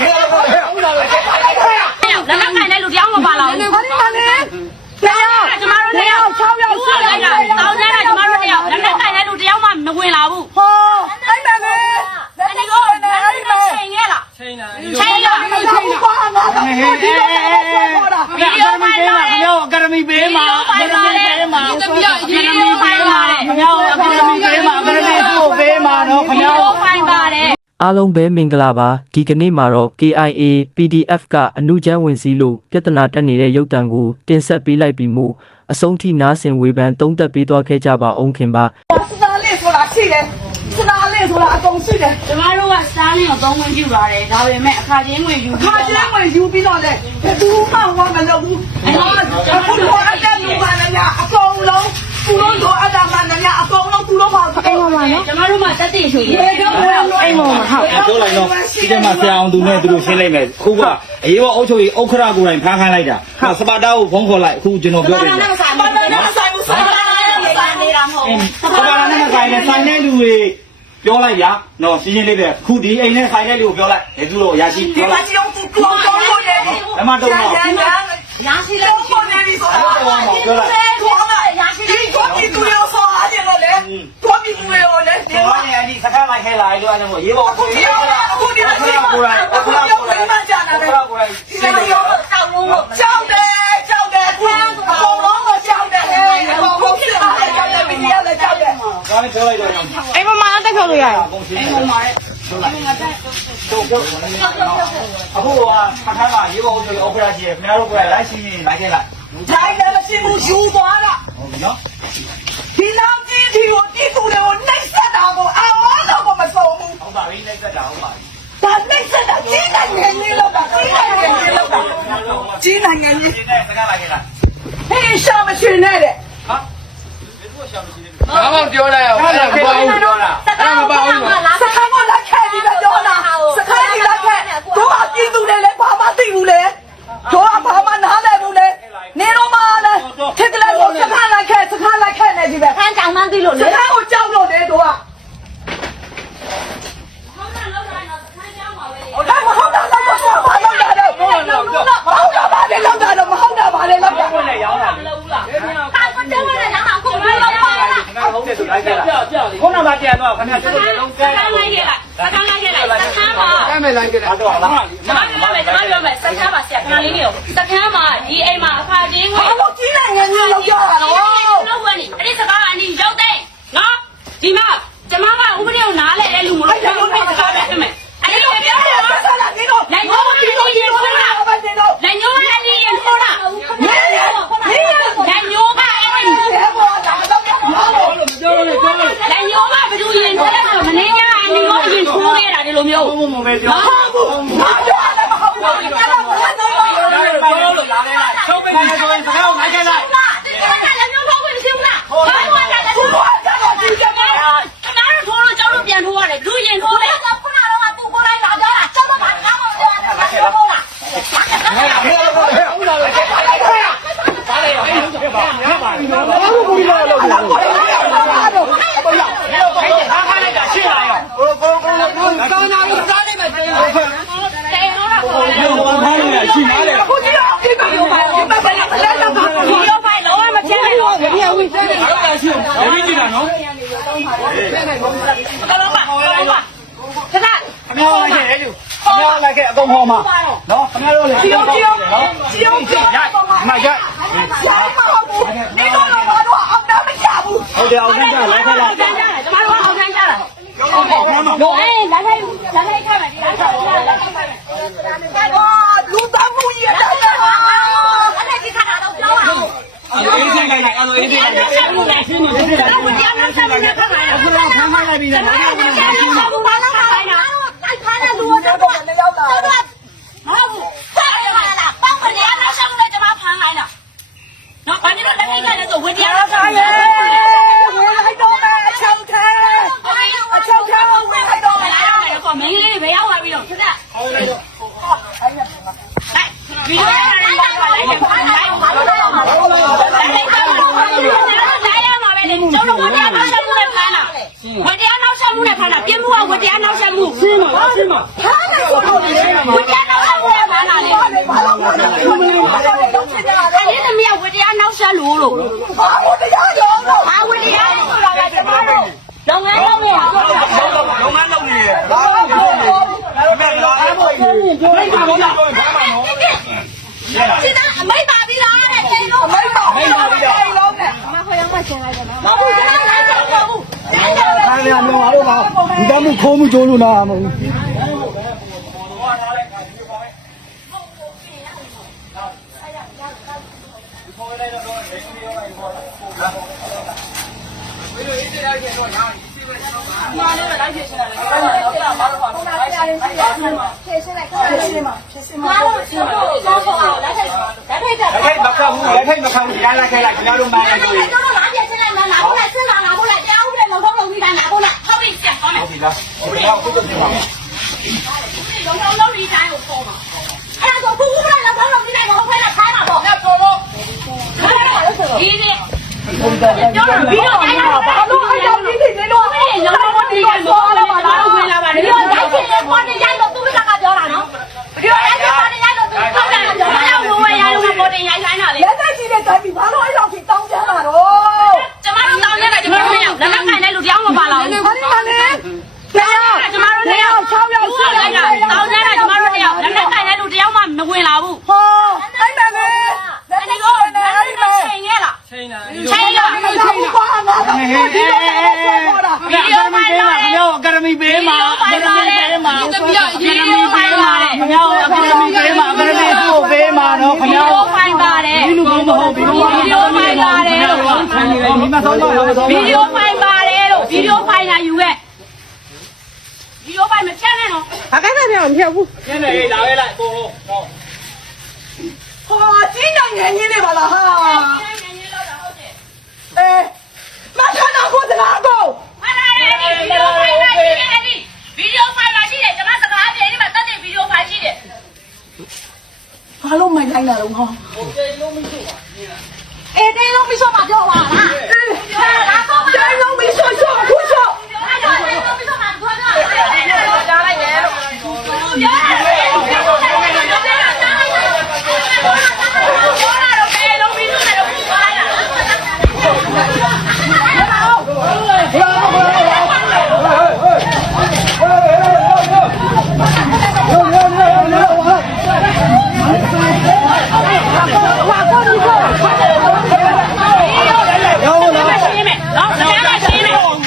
လက်မခံတဲ့လူတယောက်မပါလာဘူးဟုတ်ပါလေကျောင်းကျမတို့တယောက်6ယောက်7ယောက်တောင်းကြတာကျမတို့တယောက်လက်မခံတဲ့လူတယောက်မှမဝင်လာဘူးဟောအဲ့ဒါလေအဲ့ဒီတော့အဲ့ဒီတော့ချိန်ခဲ့လားချိန်လားချိန်လားချိန်ပါငါတော့ဒီလိုပဲပြောတာဗီဒီယိုဖိုင်လာတယ်ခင်ဗျာအကယ်ဒမီပေးမှာအကယ်ဒမီပေးမှာအကယ်ဒမီပေးမှာခင်ဗျာ အားလုံးပဲမင်္ဂလာပါဒီကနေ့မှာတော့ KIA PDF ကအနုချမ်းဝင်စည်းလို့ပြဿနာတက်နေတဲ့ရုပ်တံကိုတင်ဆက်ပေးလိုက်ပြီးမှအဆုံးထိနားဆင်ဝေဖန်သုံးသပ်ပေးသွားခဲ့ကြပါအောင်ခင်ပါစတာလေးဆိုတာရှိတယ်စတာလေးဆိုတာအကုန်ရှိတယ်ကျမတို့ကစားနေတော့သုံးဝင်ပြူလာတယ်ဒါပေမဲ့အခါချင်းဝင်ယူခါကျဲဝင်ယူပြီးတော့လေဘယ်သူမှဝါမလုပ်ဘူးအခုတော့အတက်လူပါနဲ့အကုန်လုံး သူတို့တော့အတားမှန်နဲ့အကုန်လုံးသူတို့ပါအိမ်မှာနော်ကျမတို့မှတက်တည်ရွှေရအိမ်မှာဟုတ်ပြောလိုက်တော့ဒီထဲမှာဆရာအောင်သူနဲ့သူတို့ရှင်းလိုက်မယ်အခုကအရေးပေါ်အုပ်ချုပ်ရေးဥက္ခရာကိုယ်တိုင်ဖမ်းခိုင်းလိုက်တာစပါတာကိုဖုန်းခေါ်လိုက်အခုကျွန်တော်ပြောတယ်နာမဆိုင်ဘာလဲမဆိုင်ဘူးဆိုင်ပါလားဆိုင်နေတာမဟုတ်ဘူးစပါတာနဲ့ဆိုင်နဲ့ဆိုင်တဲ့လူတွေပြောလိုက်ဗျာနော်ရှင်းရှင်းလေးပဲခုဒီအိမ်နဲ့ဆိုင်တဲ့လူကိုပြောလိုက်ဒီသူတို့ရရှိဒီပြောမှာလိုက်ကြည့်အောင်သူကောင်းကောင်းလို့နေဓမ္မတုံးတော့ရရှိလက်ရှိကောင်းနေပြီဆိုတာပြောလိုက်ပြောလိုက် ကောင်းလာရရှိဒီကောင်းပြီ သူရောဆိုအားရလို့လေကောင်းပြီသူရောလေဒီဒီမှာမှာနေအဒီစခန်းလိုက်ခဲလာလို့အဲ့ဒါမို့ရေးပေါ်အခုဒီအခုဒီအခုဒီကိုယ်တိုင်အခုဒီကိုယ်တိုင်မှကြာနေတယ်ဥက္ခရာကိုယ်တိုင်ဒီလိုရောတောက်လို့ကြောက်တယ်ကြောက်တယ်ကွာအကုန်လုံးကိုကြောက်တယ်ဟဲ့အကုန်လုံးဖြစ်လာတယ်ကြောက်တယ်ဒီရလည်းကြောက်တယ်ဒါလည်းပြောလိုက်တော့အိမ်မှာတက်ခေါ်လို့ရရအကုန်ရှင်းအိမ်ပေါ်မှာတော့ပြောအခုကခါခါမှာရေးပေါ်အုပ်ချုပ်ရေးဥက္ခရာကြီးခင်ဗျားတို့ကလိုက်ရှင်းရင်လိုက်ခဲ့လိုက်တိုင်းလည်းမရှိဘူးယူသွားတာ ဟုတ်ပြီနော်ဒီလောက်ကြီးဒီကိုတီးသူတွေကိုနှိမ့်ဆက်တာကိုအာဝါတော့ကိုမဆုံးဘူးဟုတ်ပါပြီနှိမ့်သက်တာဟုတ်ပါပြီဒါနှိမ့်ဆက်တာကြီးနိုင်ငံကြီးလောက်တာကြီးနိုင်ငံကြီးလောက်တာကြီးနိုင်ငံကြီးဒီနေ့စကားလိုက်ခဲ့လားဟေးရှာမချင်နဲ့တဲ့ဟာဘယ်သူရှာမရှိသေးဘူးဘာမှပြောလိုက်အောင်အဲ့ဒါမပေါ့ဘူးပြောတာစကားမပါဘူးလားစခန်းကလက်ခဲပြီးတော့ပြောတာစခန်းကြီးလက်ခဲတို့ကပြည်သူတွေလည်းဘာမှသိဘူးလေတို့ကဘာမှနားလည်ဘူးလေနေတော့မှလည်းခက်ကလေးကိုစခန်းလက်ခဲစခန်းလက်ခဲနေကြီးပဲ ခန်းကြောင်မှန်းသိလို့ စ လေ ခန်းကိုကြောက်လို့လေတို့က ဟုတ်တယ်လောက်တာလောက်တာပဲ ဟုတ်တယ်မဟုတ်တာတော့ဘာလို့လဲမဟုတ်တာပါလေလောက်တာတော့မဟုတ်တာပါလေလောက်တာ ဘယ်နဲ့ရောင်းတာလဲ ဟာကတဲဝင်နေတာဟာကိုမလောက်ပါ လားခင်ဗျားဟုတ်တယ်ဆိုလိုက်ခဲ့လားခုနကပြန်တော့ခင်ဗျားစတို့ကားလုံးစကဲကားလိုက်ခဲ့လိုက်စကားလိုက်ခဲ့လိုက်စကားမှာကမ်းမဲ့လိုက်ကြတယ်အားတော့လားကျမပြောမယ်ကျမပြောမယ်စကားမှာဆရာခဏလေးနေရောစကားမှာဒီအိမ်မှာအခါချင်းဝင်ဘာလို့ကြီးနိုင်ငံကြီးလောက်ကြတာတော့လောက်ဝင်နေအဲ့ဒီစကားကအနီးရောက်တဲ့နော်ဒီမှာကျမကဥပဒေကိုနားလဲတဲ့လူမလို့ကျွန်တော်စကားပဲဖြစ်မယ်အဲ့ဒီလိုပြောတယ် ဆက်ဆက်လာဒီတော့ လိုက်ရောဒီလိုရင်ထိုးတာ ဘာတင်တော့ လိုက်ရောအဲ့ဒီရင်ထိုးတာ မင်းရမင်းရ လိုက်ရောကအဲ့ဒီ ဘယ်ပေါ်လာတော့ဘာလို့ ပြောလို့ပြောလို့ လိုက်ရောကဘယ်သူရင်ထိုးလဲဆိုတော့မနေညာအနီးရောရင်ထိုးနေတာ ဒီလိုမျိုးဘုံဘုံပဲပြောဘာကြောက်လဲမဟုတ်ဘူးအဲ့ဒါဘာတော့ပြောလို့လာလဲချုံးပေးနေဆိုရင်စကားကိုလိုက်ခဲ့လိုက်ဒီကနေ့လည်းမျိုးထိုးခွင့်မရှိဘူးလားဘာလို့လဲလဲဘူးဘာကြောက်တော့ဒီကနေ့အနားထိုးလို့ကြောက်လို့ပြန်ထိုးရတယ်လူရင်ထိုးတယ်ခုနကတော့သူ့ကိုယ်လိုက်လာကြတာကျောင်းမှာကားမောင်းတယ်ဟုတ်လား အားခိုင်းလိုက်တာရှင်းလာရော ကောင်းတာကိုစားလိုက်မယ်တေး တယ်ဟုတ်လားကိုယ် ဒီလိုခိုင်းလိုက်တာရှင်းလာလေ အခုကြီးတော့ဒီကနေ့ဘာလို့မလဲလဲလဲတော့ဘာ ဒီရောဖိုင်လုံးဝမချမ်းနိုင်တော့ဘူး ဒီအဝိစားတယ်ဟုတ်ကဲ့ရှင် ဘယ်ကြည့်တာနော် ကလုံးပါကလုံးပါခဏခင်ဗျားလိုက်ခဲ့လူခင်ဗျားလိုက်ခဲ့အကုန်ဟောမှာနော်ခင်ဗျားတို့လေဒီအောင်ဒီအောင်ဒီအောင်ဒီအောင်မရရမဟုတ်ဘူးဒီတော့တော့ဘာတော့အောင်တာမရဘူးဟုတ်တယ်အောင်ကြလိုက်ခဲ့လိုက်ကျန်ကြတယ်ကျမတို့အောင်ကျန်ကြတာဟုတ်အေးလာလိုက်လာလိုက်ခိုင်းမယ်ဒီလိုက်ခိုင်းမယ်လာလိုက်ခိုင်းမယ် ဟာလူသားမှုရတဲ့ဟာ အဲ့ဒါဒီခါတော့ပြောအောင် အေးစိတ်လိုက်တယ်အဲ့လိုအေးစိတ်လိုက်တယ် ဆက်မှုနဲ့ဆက်မှုနဲ့တရားနဲ့ဆက်မှုနဲ့ခါခိုင်းတာ အခုတော့ဖမ်းခိုင်း လိုက်ပြီလားဘာလို့လဲဘာလို့ဘာလို့ခိုင်းတာလိုက်ခိုင်းတဲ့လူလူကတော့လည်းရောက်လာမဟုတ်ဘူးဆက်ရမှာလားပေါ့ခရီးနဲ့ဆက်မှုနဲ့ကျွန်မဖမ်းခိုင်းတာနော်ဘာလို့လဲလက်ခိုင်းတယ်ဆိုဝင်တရားနဲ့ဆက်မှုနဲ့ဝင်လိုက်တော့မယ်အချောက်ခဲအချောက်ခဲဝင်လိုက်တော့မယ်လာရတယ်ကောမင်းလေးဘယ်ရောက်လာပြီတော့ဆက်ဆက်ဗီဒီယိုရလိုက် နဲ့ဖမ်းတာဝတရားနောက်ဆက်မှုနဲ့ဖမ်းတာပြစ်မှုကဝတရားနောက်ဆက်မှုရှင်းပါရှင်းပါဖမ်းတာဆိုတော့ဝတရားနောက်ဆက်မှုနဲ့ဖမ်းတာလေဘာလို့ဖမ်းတာလဲအဲ့ဒီသမီးကဝတရားနောက်ဆက်လို့လို့ဘာဝတရားရောလို့ဘာဝတရားဆိုတာကကျမတို့လုပ်ငန်းလုပ်နေတာလုပ်ငန်းလုပ်နေတယ်ဘာလို့ ခိုင်းရမျိုးပါတော့ပါဒီတော့မှုခိုးမှုကြိုးလို့နားမဟုတ်ဘူးမာလို့ဆောဆောဆောလာထိုက်လာထိုက်တာလက်ထိုက်မခတ်ဘူးလက်ထိုက်မခတ်ဘူးရလိုက်ခိုင်းလိုက်ခင်ဗျားတို့မှန်းနေဆိုရင်တော့ လားဒီတော့သူတို့ပြောပါမယ်လုံးလုံးလုံးဒီတိုင်းကိုပေါ်မှာအဲ့ဒါကိုခုခုလိုက်တော့လုံးလုံးဒီတိုင်းကိုဟုတ်ခဲ့တာခိုင်းမှာပေါ့ညပေါ်လို့ဒီဒီပြောတော့ပြီးတော့တိုင်းတော့ ဘာလို့အဲ့ကြောင့်ဒီဒီလို့ ဘယ်လုံးလုံးဒီတိုင်းကိုလာပါတော့ဝင်လာပါလေပြီးတော့ရိုက်ချင်တဲ့ပေါ်တင်ရိုက်တော့သူ့ဘက်ကပြောတာနော်ပြီးတော့ရိုက်ချင်ပေါ်တင်ရိုက်တော့သူဟုတ်တယ်ပြောတာတော့ဝယ်ရိုက်လို့ပေါ်တင်ရိုက်ခိုင်းတာလေ လက်သက်ကြီးတဲ့တိုင်ပြီးဘာလို့အဲ့ကြောင့်ဒီတောင်းချမ်းတာတော့ ကျမတို့တောင်းနေတာကျမတို့မရလက်လက်ကန်တဲ့လူတယောက်မပါလာဘူး ဘာလို့လဲနေရ ကျမတို့တယောက်6ယောက်6ယောက်တောင်းနေတာကျမတို့တယောက်လက်လက်ကန်တဲ့လူတယောက်မှမဝင်လာဘူး ဟောအဲ့ဒါလေလက် အဲ့ သက် ဒီ ကြီး ကို တဲ့အဲ့ဒီမှာ ချိန်ခဲ့လား ချိန်တာ ချိန်လား ဘာလို့ဘာမှမဟုတ်ဘူးဒီလိုပြောတာ ဗီဒီယိုဖိုင်လာတယ် အကယ်ဒမီပေးမှာ ဖိုင်လာတယ်ဗီဒီယိုဖိုင်လာတယ် ခင်ဗျားအကယ်ဒမီပေးမှာအကယ်ဒမီကိုပေးမှာနော်ခင် ဗီဒီ ဗျား ယိုဖိုင်ပါတယ် ဒီလူကောင် မဟုတ်ဘူးဗီဒီယိုဖိုင်လာတယ်လို့ဒီမှာဆောင်းတော့ဆောင်းဗီဒီယိုဖိုင်ပါတယ်လို့ဗီဒီယိုဖိုင်လာယူခဲ့ဗီဒီယိုဖိုင်မဖြတ်နဲ့နော်ညနေရေးလာခဲ့လိုက်ပုံလုံးတော့ဟောကြီးနိုင်ငယ်ကြီးနေပါလားဟာအဲမထနာကိုစကားကိုမလာတယ်ဗီဒီယိုဖိုင်လာရှိတယ်ဒီဗီဒီယိုဖိုင်လာရှိတယ်ကျွန်မစကားပြေဒီမှာတက်တဲ့ဗီဒီယိုဖိုင်ရှိတယ် ဘာလို့မိုက်လိုက်တာတော့ဟောအေးတင်းလုံးပြီးတော့မပြောပါလားဟာလာတော့ ကျိုင်းလုံးပြီးဆော့ဆော့ခုဆော့ အဲ့တော့တင်းလုံးပြီးတော့မပြောတော့ကြားလိုက်တယ်လို့ပြောရတယ်ရှင်းမယ်နော်ကြားရရှင်းမယ် အ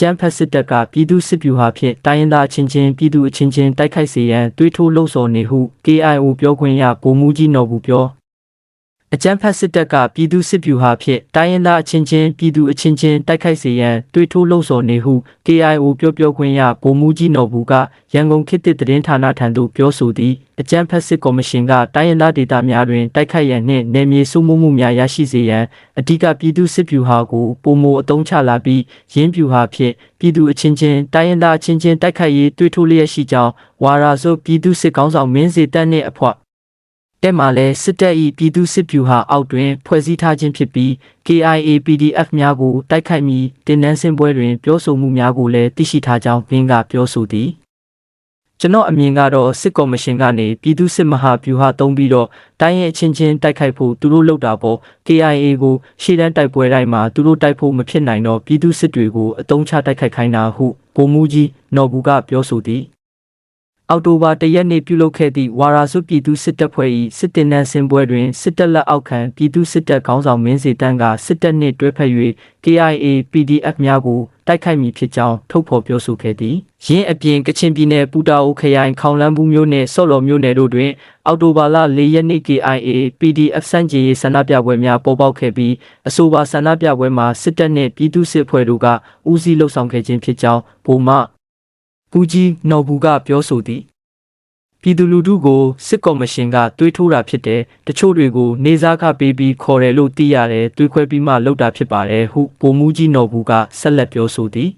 ကြမ်းဖက်စစ်တပ်ကပြည်သူစစ်ဗျူဟာဖြင့်တိုင်းရင်းသားအချင်းချင်းပြည်သူအချင်းချင်းတိုက်ခိုက်စေရန်တွေးထိုးလှုံ့ဆော်နေဟု KIO ပြောခွင့်ရဗိုလ်မှူးကြီးနော်ဘူးပြော အကြမ်းဖက်စစ်တပ်ကပြည်သူစစ်ဗျူဟာဖြင့်တိုင်းရင်းသားအချင်းချင်းပြည်သူအချင်းချင်းတိုက်ခိုက်စေရန်တွေးထိုးလှုံ့ဆော်နေဟု KIO ပြောပြောခွင့်ရဗိုလ်မှူးကြီးနော်ဘူးကရန်ကုန်ခေတ်သစ်သတင်းဌာနထံသို့ပြောဆိုသည်အကြမ်းဖက်စစ်ကော်မရှင်ကတိုင်းရင်းသားဒေသများတွင်တိုက်ခိုက်ရန်နှင့်နယ်မြေစုမှုမှုများရရှိစေရန်အဓိကပြည်သူစစ်ဗျူဟာကိုပုံမအတုံးချလာပြီးရင်းဗျူဟာဖြင့်ပြည်သူအချင်းချင်းတိုင်းရင်းသားအချင်းချင်းတိုက်ခိုက်ရေးတွေးထိုးလျက်ရှိကြောင်းဝါရာစုပြည်သူစစ်ကောင်းဆောင်မင်းစေတန်းနှင့်အဖွာ တဲ့မှာလဲစစ်တပ်၏ပြည်သူစစ်ဗျူဟာအောက်တွင်ဖွဲ့စည်းထားခြင်းဖြစ်ပြီး KIA PDF များကိုတိုက်ခိုက်မည်တင်နန်းစင်ပွဲတွင် ပြောဆိုမှုများကိုလည်းသိရှိထားကြောင်းဘင်းကပြောဆိုသည်ကျွန်တော်အမြင်ကတော့စစ်ကော်မရှင်ကနေပြည်သူစစ်မဟာဗျူဟာတုံးပြီးတော့တိုင်းရဲ့အချင်းချင်းတိုက်ခိုက်ဖို့သူတို့လုပ်တာပေါ့ KIA ကိုရှေ့တန်းတိုက်ပွဲတိုင်းမှာသူတို့တိုက်ဖို့မဖြစ်နိုင်တော့ပြည်သူစစ်တွေကိုအတုံးချတိုက်ခိုက်ခိုင်းတာဟုဗိုလ်မှူးကြီးနော်ဘူးကပြောဆိုသည် အောက်တိုဘာတရက်နေ့ပြုလုပ်ခဲ့သည့်ဝါရာစုပြည်သူစစ်တပ်ဖွဲ့၏စစ်တင်နန်းစင်ပွဲတွင်စစ်တပ်လက်အောက်ခံပြည်သူစစ်တပ်ခေါင်းဆောင်မင်းစေတန်းကစစ်တပ်နှင့်တွဲဖက်၍ KIA PDF များကိုတိုက်ခိုက်မည်ဖြစ်ကြောင်းထုတ်ဖော်ပြောဆိုခဲ့သည်။ရင်းအပြင်ကချင်ပြည်နယ်ပူတာအိုခရိုင်ခေါင်လန်းဘူးမြို့နယ်ဆော့လော်မြို့နယ်တို့တွင်အောက်တိုဘာလ၄ရက်နေ့ KIA PDF စန့်ကျင်ရေးဆန္ဒပြပွဲများပေါ်ပေါက်ခဲ့ပြီးအဆိုပါဆန္ဒပြပွဲမှာစစ်တပ်နှင့်ပြည်သူစစ်ဖွဲ့တို့ကဦးစီးလှုပ်ဆောင်ခဲ့ခြင်းဖြစ်ကြောင်းဗိုလ်မှ ပူကြီးနော်ဘူးကပြောဆိုသည်။ပြည်သူလူထုကိုစစ်ကော်မရှင်ကတွေးထိုးတာဖြစ်တယ်တချို့တွေကိုနေစားခပေးပြီးခေါ်တယ်လို့သိရတယ်တွေးခွဲပြီးမှလုပ်တာဖြစ်ပါတယ်ဟုဗိုလ်မှူးကြီးနော်ဘူးကဆက်လက်ပြောဆိုသည်